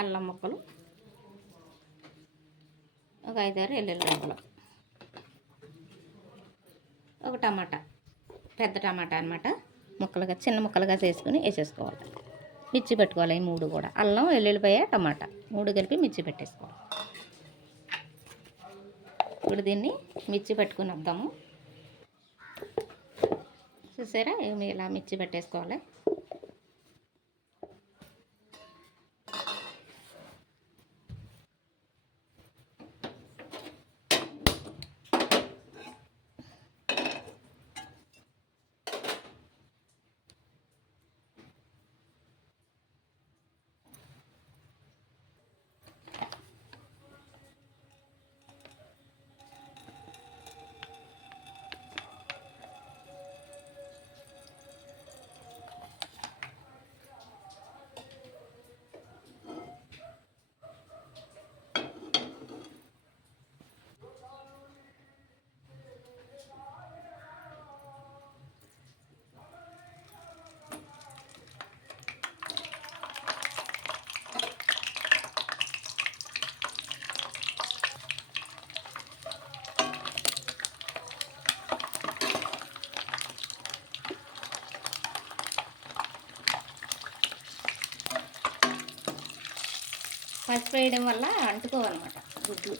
అల్లం ముక్కలు, ఒక 5-6 ఎల్లుల్లి ముక్కలు, ఒక టమాటా, పెద్ద టమాటా అనమాట, ముక్కలుగా చిన్న ముక్కలుగా చేసుకుని వేసేసుకోవాలి. మిర్చి పెట్టుకోవాలి. ఈ 3 కూడా అల్లం, ఎల్లుల్లిపాయ, టమాటా 3 కలిపి మిర్చి పెట్టేసుకోవాలి. ఇప్పుడు దీన్ని మిర్చి పెట్టుకుని వద్దాము. చూసారా, ఇలా మిర్చి పెట్టేసుకోవాలి. పసుపు వేయడం వల్ల అంటుకోవన్నమాట గుడ్లు.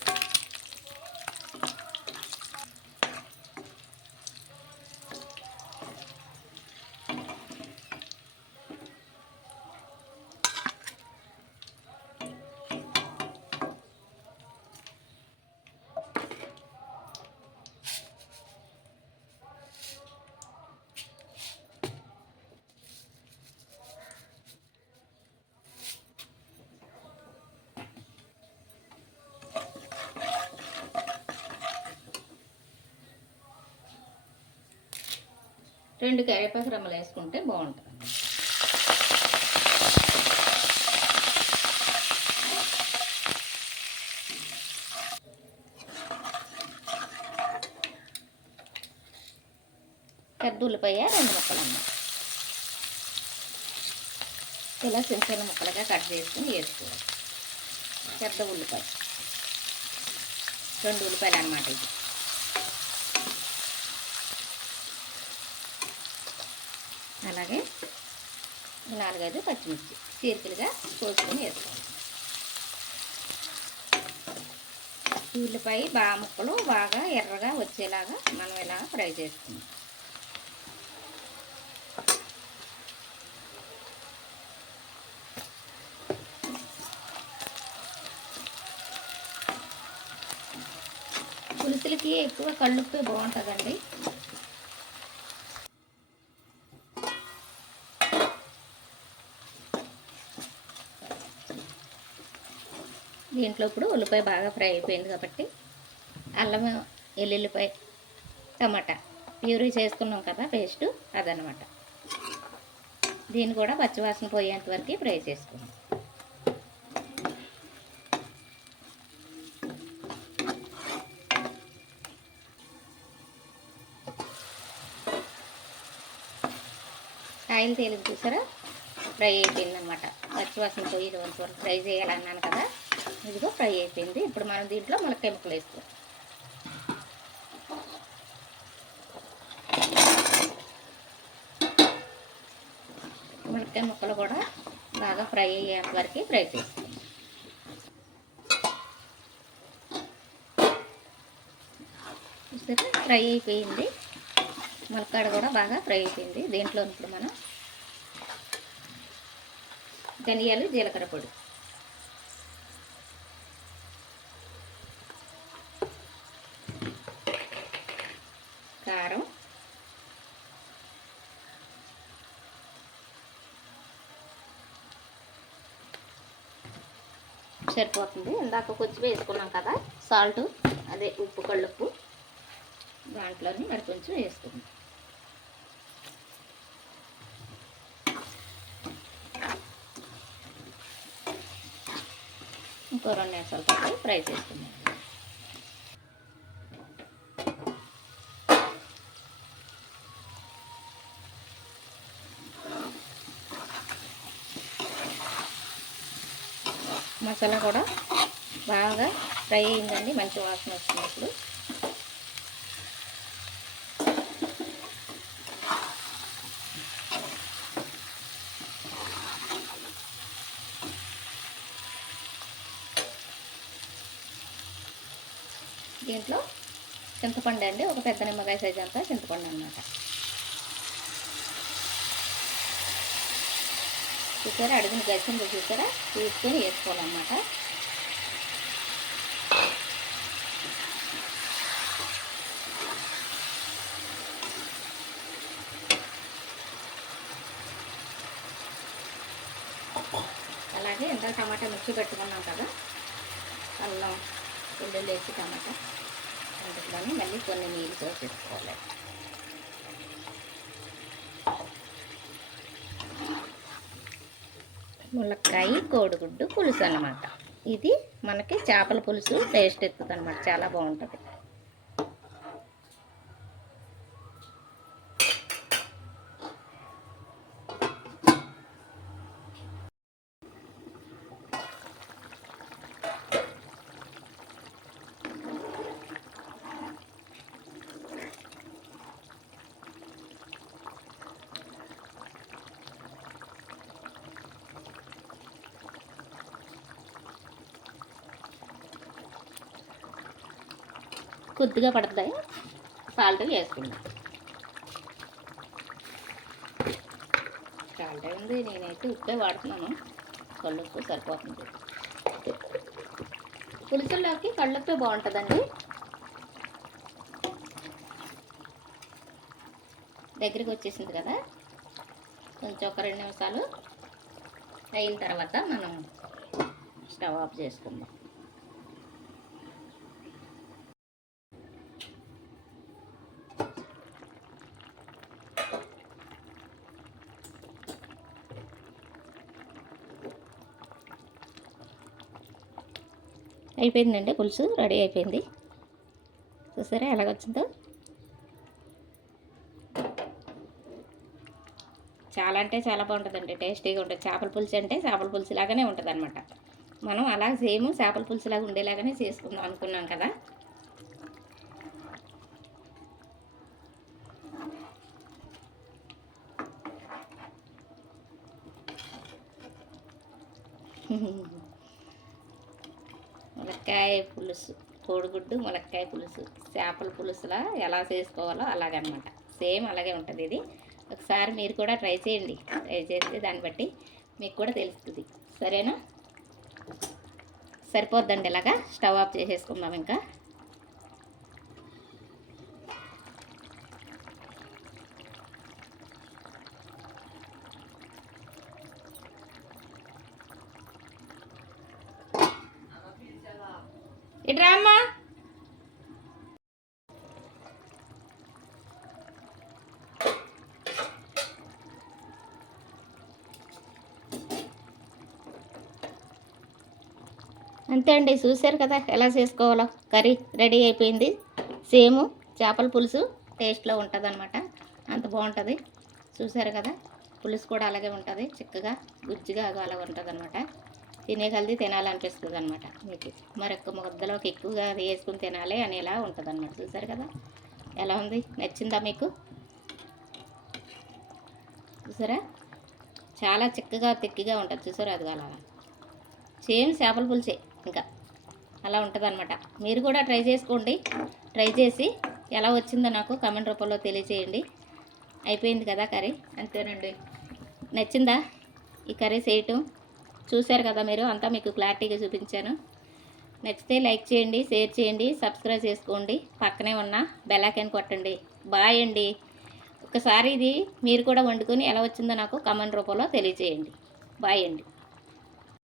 రెండు కరివేపాకు రెమ్మలు వేసుకుంటే బాగుంటుంది. పెద్ద ఉల్లిపాయ 2 ముక్కలు అన్నమాట. ఇలా చిన్న చిన్న ముక్కలుగా కట్ చేసుకుని వేసుకోవాలి. పెద్ద ఉల్లిపాయ 2 ఉల్లిపాయలు అన్నమాట ఇది. అలాగే 4-5 పచ్చిమిర్చి చీరికలుగా కోసుకొని వేసుకోవాలి. ఉల్లిపాయ ముక్కలు బాగా ఎర్రగా వచ్చేలాగా మనం ఇలా ఫ్రై చేసుకుందాం. పులుసులకి ఎక్కువ కళ్ళుప్పే బాగుంటుందండి. దీంట్లో ఇప్పుడు ఉల్లిపాయ బాగా ఫ్రై అయిపోయింది కాబట్టి అల్లం, ఎల్లుల్లిపాయ, టమాటా ప్యూరీ చేసుకున్నాం కదా పేస్ట్, అదనమాట. దీన్ని కూడా పచ్చివాసన పోయేంత వరకు ఫ్రై చేసుకున్నాం. ఆయిల్ తేలింది చూసారా, ఫ్రై అయిపోయిందనమాట. పచ్చివాసన పోయి వరకు ఫ్రై చేయాలన్నాను కదా, ఇదిగో ఫ్రై అయిపోయింది. ఇప్పుడు మనం దీంట్లో ములక్కాయ ముక్కలు వేసుకోవాలి. ములక్కాయ ముక్కలు కూడా బాగా ఫ్రై అయ్యేంత వరకు ఫ్రై చేసుకోవాలి. ఫ్రై అయిపోయింది. ములక్కాడ కూడా బాగా ఫ్రై అయిపోయింది. దీంట్లో ఇప్పుడు మనం ధనియాలు, జీలకర్ర పొడి, కారం, సరిపోతుంది. ఇందాక కొంచెం వేసుకున్నాం కదా సాల్ట్, అదే ఉప్పు, కళ్ళుప్పు, దాంట్లోని మరి కొంచెం వేసుకుందాం. ఇంకో 2 నిమిషాల పాటు ఫ్రై చేసుకుందాం. మసాలా కూడా బాగా ఫ్రై అయిందండి, మంచి వాసన వస్తున్నప్పుడు దీంట్లో చింతపండు అండి, ఒక పెద్ద నిమ్మకాయ సైజు అంతా చింతపండు అన్నమాట. చూసారా, అడుగుని గచ్చిందో చూసారా, తీసుకొని వేసుకోవాలన్నమాట. అలాగే ఎంత టమాటా మిక్సీ పెట్టుకున్నాం కదా, అల్లం వెల్లుల్లి వేసి టమాటా అందులోని మళ్ళీ కొన్ని నీళ్ళు పోసేసుకోవాలి. ములక్కాయ కోడిగుడ్డు పులుసు అన్నమాట. ఇది మనకి చేపల పులుసు టేస్ట్ ఎత్తుంది అనమాట, చాలా బాగుంటుంది. కొద్దిగా పడుతుంది, సాల్ట్ వేసుకుందాం. సాల్ట్ అయింది, నేనైతే ఉప్పే వాడుతున్నాను, కళ్ళుప్పు సరిపోతుంది. పులుసుల్లోకి కళ్ళుప్పే బాగుంటుందండి. దగ్గరికి వచ్చేసింది కదా, కొంచెం ఒక 2 నిమిషాలు అయిన తర్వాత మనం స్టవ్ ఆఫ్ చేసుకుందాం. అయిపోయిందండి, పులుసు రెడీ అయిపోయింది. చూసారా ఎలాగొచ్చిందో, చాలా అంటే చాలా బాగుంటుందండి, టేస్టీగా ఉంటుంది. చేపల పులుసు అంటే చేపల పులుసు లాగానే ఉంటుంది అనమాట. మనం అలా సేమ్ చేపల పులుసు లాగా ఉండేలాగానే చేసుకుందాం అనుకున్నాం కదా. ములక్కాయ పులుసు, కోడిగుడ్డు ములక్కాయ పులుసు, చేపల పులుసులా ఎలా చేసుకోవాలో అలాగనమాట, సేమ్ అలాగే ఉంటుంది. ఇది ఒకసారి మీరు కూడా ట్రై చేయండి, ట్రై చేస్తే దాన్ని బట్టి మీకు కూడా తెలుస్తుంది. సరేనా, సరిపోద్దండి. ఇలాగా స్టవ్ ఆఫ్ చేసేసుకుందాం. ఇంకా ఇట్రా అమ్మా, అంతే అండి. చూశారు కదా ఎలా చేసుకోవాలో. కర్రీ రెడీ అయిపోయింది. సేమ్ చేపల పులుసు టేస్ట్లో ఉంటుంది అనమాట, అంత బాగుంటుంది. చూశారు కదా, పులుసు కూడా అలాగే ఉంటుంది, చిక్కగా గుజ్జుగా అలా ఉంటుంది అనమాట. తినే కలిది తినాలనిపిస్తుంది అనమాట మీకు. మరొక ముద్దలోకి ఎక్కువగా అది వేసుకుని తినాలి అనేలా ఉంటుంది అనమాట. చూసారు కదా ఎలా ఉంది, నచ్చిందా మీకు? చూసారా, చాలా చిక్కగా తిక్కిగా ఉంటుంది. చూసారా, అది అలా సేమ్ చేపల పులుసే, ఇంకా అలా ఉంటుంది అనమాట. మీరు కూడా ట్రై చేసుకోండి. ట్రై చేసి ఎలా వచ్చిందో నాకు కామెంట్ రూపంలో తెలియచేయండి. అయిపోయింది కదా కర్రీ, అంతేనండి. నచ్చిందా ఈ కర్రీ చేయటం? చూశారు కదా మీరు, అంతా మీకు క్లారిటీగా చూపించాను. నచ్చితే లైక్ చేయండి, షేర్ చేయండి, సబ్స్క్రైబ్ చేసుకోండి, పక్కనే ఉన్న బెల్ ఐకాన్ కొట్టండి. బాయ్ అండి. ఒకసారి ఇది మీరు కూడా వండుకొని ఎలా వచ్చిందో నాకు కామెంట్ రూపంలో తెలియచేయండి. బాయ్ అండి.